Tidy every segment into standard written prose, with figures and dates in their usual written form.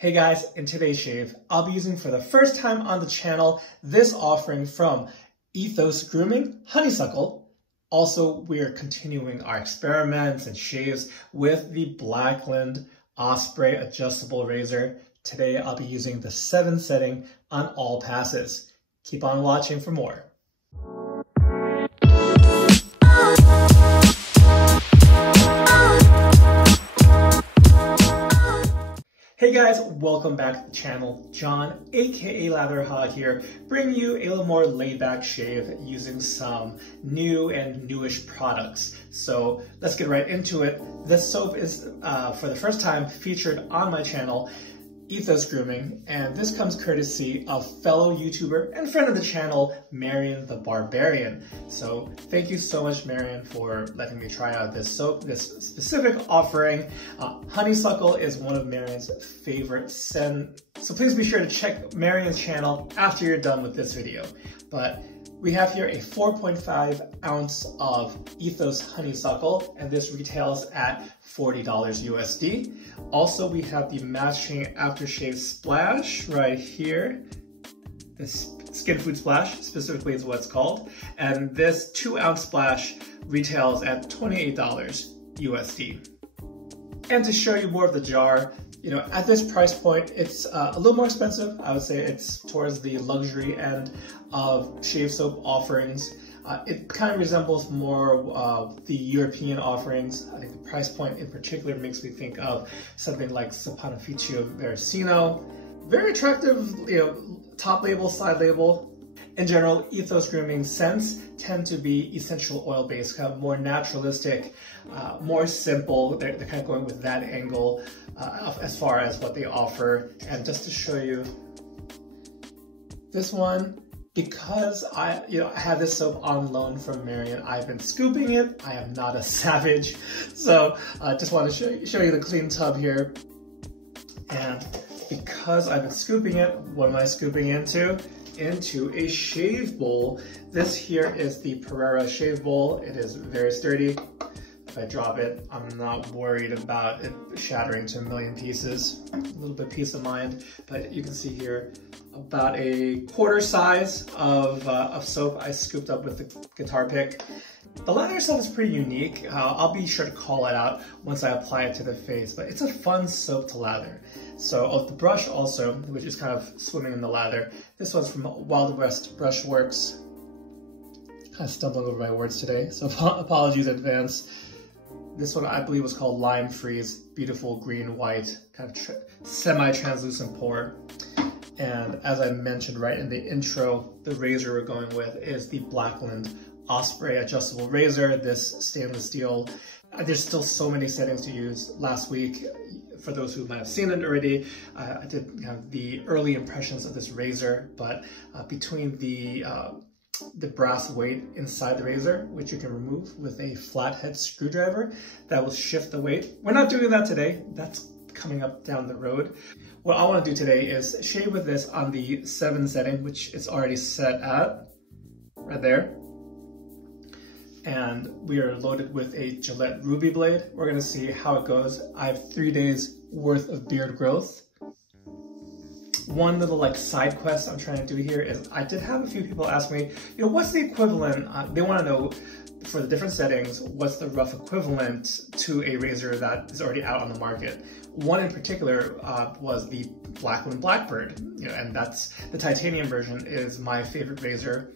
Hey guys, in today's shave, I'll be using for the first time on the channel this offering from Ethos Grooming Honeysuckle. Also, we're continuing our experiments and shaves with the Blackland Osprey adjustable razor. Today, I'll be using the 7 setting on all passes. Keep on watching for more. Hey guys, welcome back to the channel. John, aka Lathering here, bringing you a little more laid-back shave using some new and newish products. So let's get right into it. This soap is, for the first time, featured on my channel, Ethos Grooming, and this comes courtesy of fellow YouTuber and friend of the channel, Marion the Barbarian. So thank you so much, Marion, for letting me try out this soap, this specific offering. Honeysuckle is one of Marion's favorite scents, so please be sure to check Marion's channel after you're done with this video. But we have here a 4.5 ounce of Ethos Honeysuckle, and this retails at $40 USD. Also, we have the Matching Aftershave Splash right here. This Skin Food Splash, specifically, is what it's called. And this 2-ounce splash retails at $28 USD. And to show you more of the jar, you know, at this price point, it's a little more expensive. I would say it's towards the luxury end of shave soap offerings. It kind of resembles more the European offerings. I think the price point in particular makes me think of something like Saponificio Veracino. Very attractive, you know, top label, side label. In general, Ethos Grooming scents tend to be essential oil based, kind of more naturalistic, more simple. They're kind of going with that angle as far as what they offer. And just to show you this one, because I had this soap on loan from Marion, I've been scooping it. I am not a savage, so just want to show you the clean tub here. And because I've been scooping it, what am I scooping into? Into a shave bowl. This here is the Pereira shave bowl. It is very sturdy. If I drop it, I'm not worried about it shattering to a million pieces. A little bit of peace of mind, but you can see here about a quarter size of soap I scooped up with the guitar pick. The lather itself is pretty unique. I'll be sure to call it out once I apply it to the face, but it's a fun soap to lather. So the brush also, which is kind of swimming in the lather, this one's from Wild West Brushworks. Kind of stumbling over my words today, so apologies in advance. This one I believe was called Lime Freeze, beautiful green white, kind of semi-translucent pour. And as I mentioned right in the intro, the razor we're going with is the Blackland Osprey adjustable razor, this stainless steel. There's still so many settings to use. Last week, for those who might have seen it already, I did have the early impressions of this razor, but between the brass weight inside the razor, which you can remove with a flathead screwdriver, that will shift the weight. We're not doing that today. That's coming up down the road. What I want to do today is shave with this on the 7 setting, which is already set at right there. And we are loaded with a Gillette Ruby blade. We're gonna see how it goes. I have 3 days worth of beard growth. One little like side quest I'm trying to do here is I did have a few people ask me, you know, what's the equivalent? They want to know for the different settings, what's the rough equivalent to a razor that is already out on the market. One in particular was the Blackland Blackbird, you know, and that's the titanium version is my favorite razor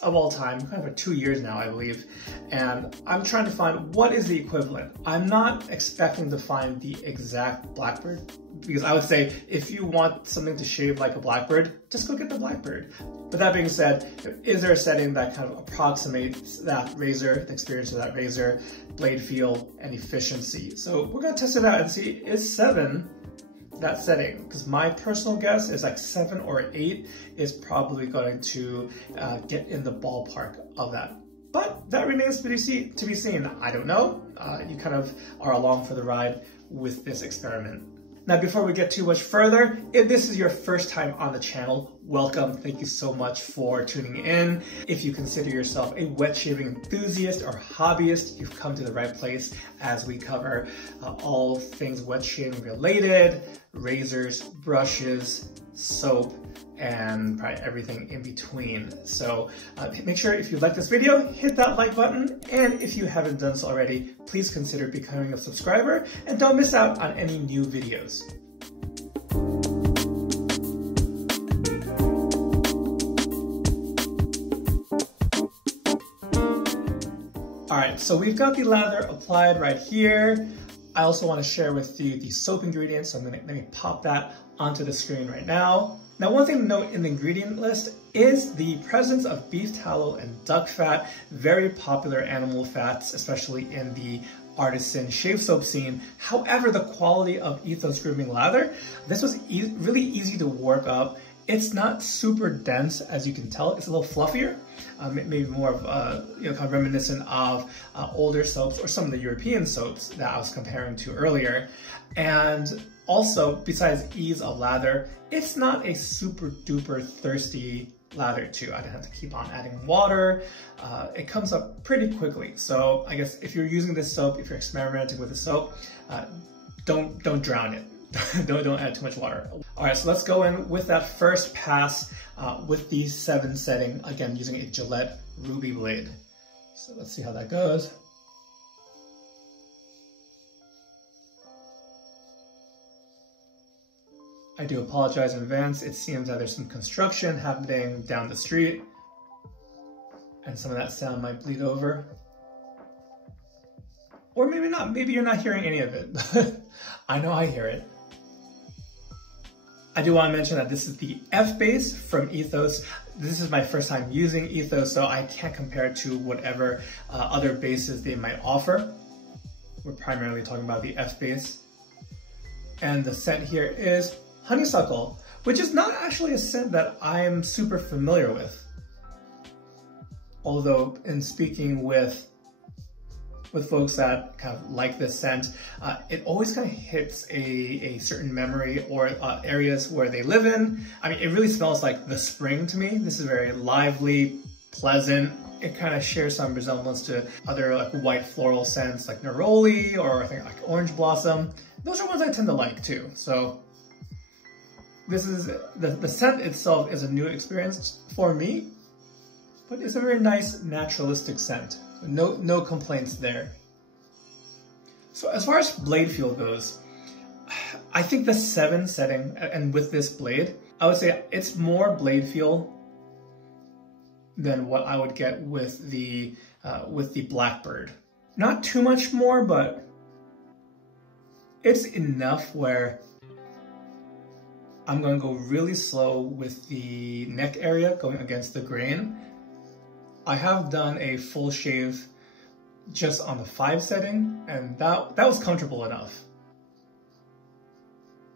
of all time, kind of for 2 years now, I believe. And I'm trying to find what is the equivalent. I'm not expecting to find the exact Blackbird, because I would say if you want something to shave like a Blackbird, just go get the Blackbird. But that being said, is there a setting that kind of approximates that razor, the experience of that razor, blade feel, and efficiency? So we're gonna test it out and see, is 7 that setting? Because my personal guess is like 7 or 8 is probably going to get in the ballpark of that. But that remains to be seen. I don't know. You kind of are along for the ride with this experiment. Now, before we get too much further, if this is your first time on the channel, welcome. Thank you so much for tuning in. If you consider yourself a wet shaving enthusiast or hobbyist, you've come to the right place as we cover all things wet shaving related, razors, brushes, soap, and probably everything in between. So make sure if you like this video, hit that like button. And if you haven't done so already, please consider becoming a subscriber and don't miss out on any new videos. All right, so we've got the lather applied right here. I also want to share with you the soap ingredients, so let me pop that onto the screen right now. Now, one thing to note in the ingredient list is the presence of beef tallow and duck fat, very popular animal fats, especially in the artisan shave soap scene. However, the quality of Ethos Grooming Lather, this was really easy to work up. It's not super dense, as you can tell. It's a little fluffier, maybe more of kind of reminiscent of older soaps or some of the European soaps that I was comparing to earlier. And also, besides ease of lather, it's not a super duper thirsty lather too. I don't have to keep on adding water. It comes up pretty quickly. So I guess if you're using this soap, if you're experimenting with the soap, don't drown it. don't add too much water. All right, so let's go in with that first pass with the 7 setting, again, using a Gillette Ruby blade. So let's see how that goes. I do apologize in advance. It seems that there's some construction happening down the street, and some of that sound might bleed over. Or maybe not, maybe you're not hearing any of it. I know I hear it. I do want to mention that this is the F base from Ethos. This is my first time using Ethos, so I can't compare it to whatever other bases they might offer. We're primarily talking about the F base. And the scent here is Honeysuckle, which is not actually a scent that I'm super familiar with. Although in speaking with folks that kind of like this scent, it always kind of hits a certain memory or areas where they live in. I mean, it really smells like the spring to me. This is very lively, pleasant. It kind of shares some resemblance to other like white floral scents like neroli or I think like orange blossom. Those are ones I tend to like too. So this is, the scent itself is a new experience for me, but it's a very nice naturalistic scent. No complaints there. So as far as blade feel goes, I think the 7 setting, and with this blade, I would say it's more blade feel than what I would get with the Blackbird. Not too much more, but it's enough where I'm going to go really slow with the neck area going against the grain. I have done a full shave just on the 5 setting, and that was comfortable enough.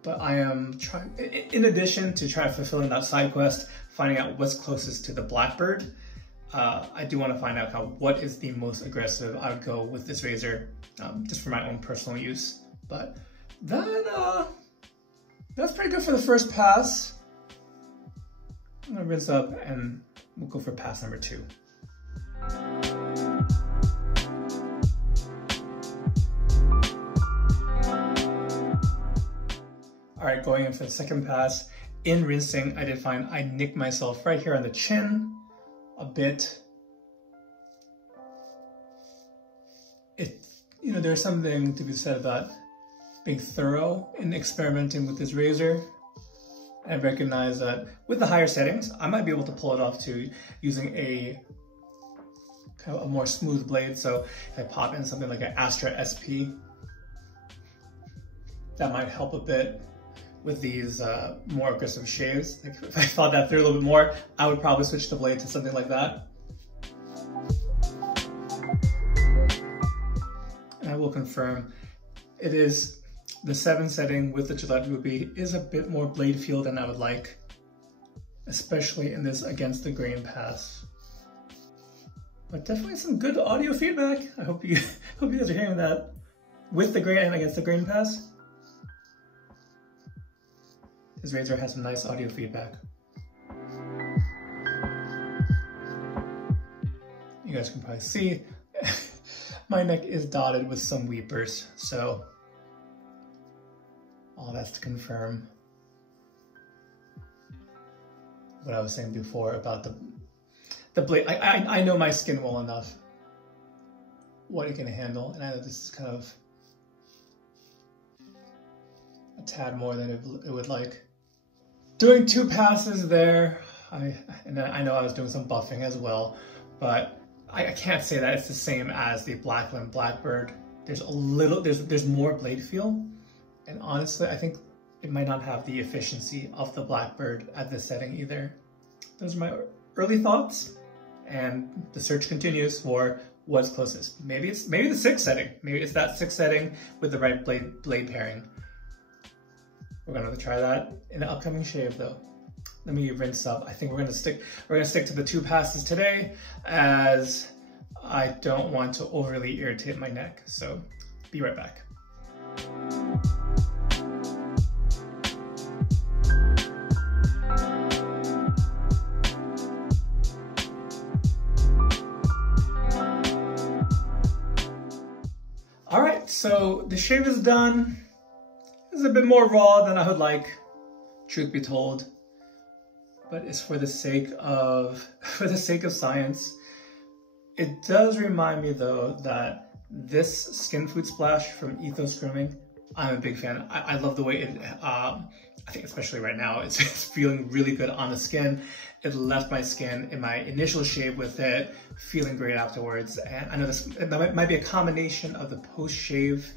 But I am trying, in addition to try fulfilling that side quest, finding out what's closest to the Blackbird, I do want to find out what is the most aggressive I would go with this razor, just for my own personal use. But that, that's pretty good for the first pass. I'm gonna rinse up and we'll go for pass number 2. All right, going in for the second pass. In rinsing, I did find I nicked myself right here on the chin a bit. There's something to be said about being thorough in experimenting with this razor. I recognize that with the higher settings, I might be able to pull it off to using a kind of a more smooth blade. So if I pop in something like an Astra SP, that might help a bit with these more aggressive shaves. Like if I thought that through a little bit more, I would probably switch the blade to something like that. And I will confirm, it is the 7 setting with the Gillette Ruby is a bit more blade feel than I would like, especially in this against the grain pass. But definitely some good audio feedback. I hope you guys are hearing that with the grain and against the grain pass. This razor has some nice audio feedback. You guys can probably see my neck is dotted with some weepers, so all that's to confirm what I was saying before about the blade. I know my skin well enough what it can handle, and I know this is kind of a tad more than it would like. Doing 2 passes there, and I know I was doing some buffing as well, but I can't say that it's the same as the Blackland Blackbird. There's more blade feel, and honestly, I think it might not have the efficiency of the Blackbird at this setting either. Those are my early thoughts, and the search continues for what's closest. Maybe the 6th setting. Maybe it's that 6th setting with the right blade pairing. We're gonna try that in the upcoming shave though. Let me rinse up. I think we're gonna stick to the 2 passes today, as I don't want to overly irritate my neck. So be right back. All right, so the shave is done. It's a bit more raw than I would like, truth be told, but it's for the sake of science. It does remind me though that this skin food splash from Ethos Grooming, I'm a big fan. I love the way it, I think especially right now, it's feeling really good on the skin. It left my skin in my initial shave with it feeling great afterwards. And I know that might be a combination of the post-shave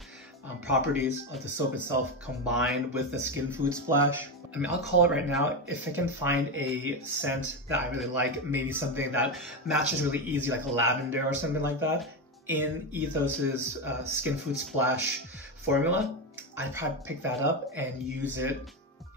properties of the soap itself combined with the skin food splash. I mean, I'll call it right now, if I can find a scent that I really like, maybe something that matches really easy, like a lavender or something like that, in Ethos's skin food splash formula, I'd probably pick that up and use it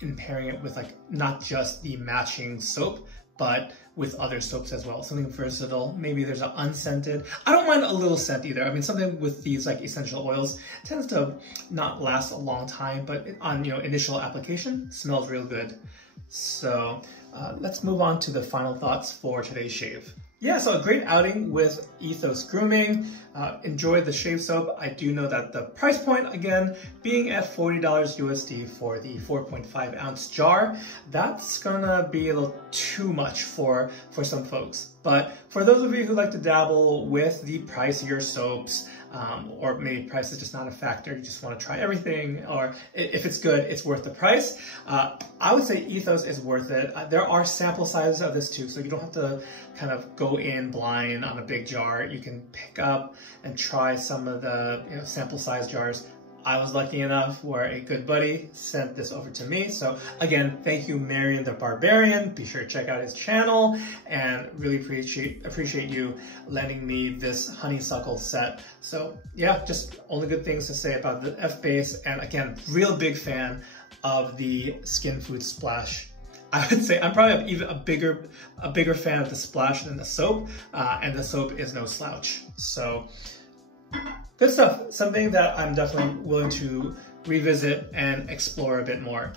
in pairing it with like not just the matching soap, but with other soaps as well. Something versatile. Maybe there's an unscented. I don't mind a little scent either. I mean, something with these like essential oils tends to not last a long time, but on initial application, smells real good. So let's move on to the final thoughts for today's shave. Yeah, so a great outing with Ethos Grooming. Enjoyed the shave soap. I do know that the price point, again, being at $40 USD for the 4.5 ounce jar, that's gonna be a little too much for some folks. But for those of you who like to dabble with the pricier soaps, or maybe price is just not a factor, you just want to try everything, or if it's good, it's worth the price, I would say Ethos is worth it. There are sample sizes of this too, so you don't have to kind of go in blind on a big jar. You can pick up and try some of the sample size jars. I was lucky enough where a good buddy sent this over to me. So again, thank you, Marion the Barbarian. Be sure to check out his channel, and really appreciate you lending me this Honeysuckle set. So yeah, just only good things to say about the F-Base. And again, real big fan of the Skin Food Splash. I would say I'm probably even a bigger fan of the splash than the soap, and the soap is no slouch. So good stuff, something that I'm definitely willing to revisit and explore a bit more.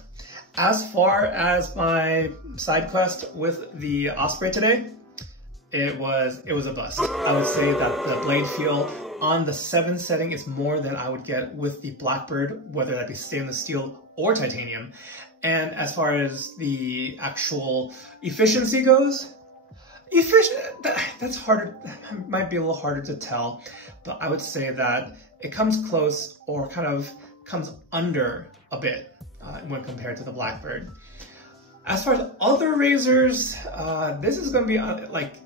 As far as my side quest with the Osprey today, it was a bust. I would say that the blade feel on the 7 setting is more than I would get with the Blackbird, whether that be stainless steel or titanium. And as far as the actual efficiency goes, that's harder, might be a little harder to tell, but I would say that it comes close or kind of comes under a bit when compared to the Blackbird. As far as other razors, this is going to be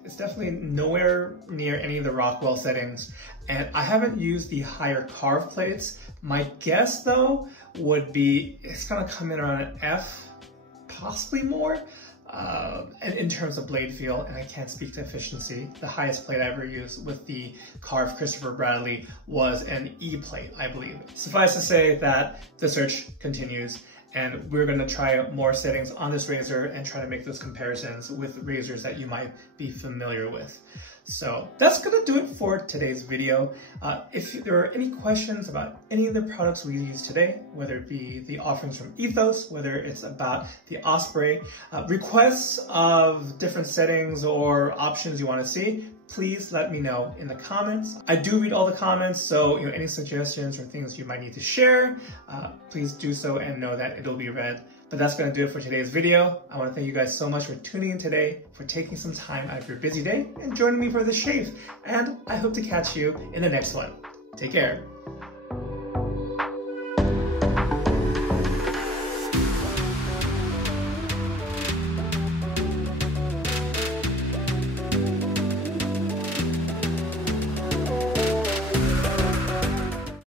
it's definitely nowhere near any of the Rockwell settings, and I haven't used the higher carve plates. My guess though would be it's going to come in around an F, possibly more. And in terms of blade feel, and I can't speak to efficiency, the highest plate I ever used with the carved Christopher Bradley was an E plate, I believe. Suffice to say that the search continues, and we're going to try more settings on this razor and try to make those comparisons with razors that you might be familiar with. So that's gonna do it for today's video. If there are any questions about any of the products we used today, whether it be the offerings from Ethos, whether it's about the Osprey, requests of different settings or options you wanna see, please let me know in the comments. I do read all the comments, so any suggestions or things you might need to share, please do so and know that it'll be read. But that's gonna do it for today's video. I wanna thank you guys so much for tuning in today, for taking some time out of your busy day and joining me for this shave. And I hope to catch you in the next one. Take care.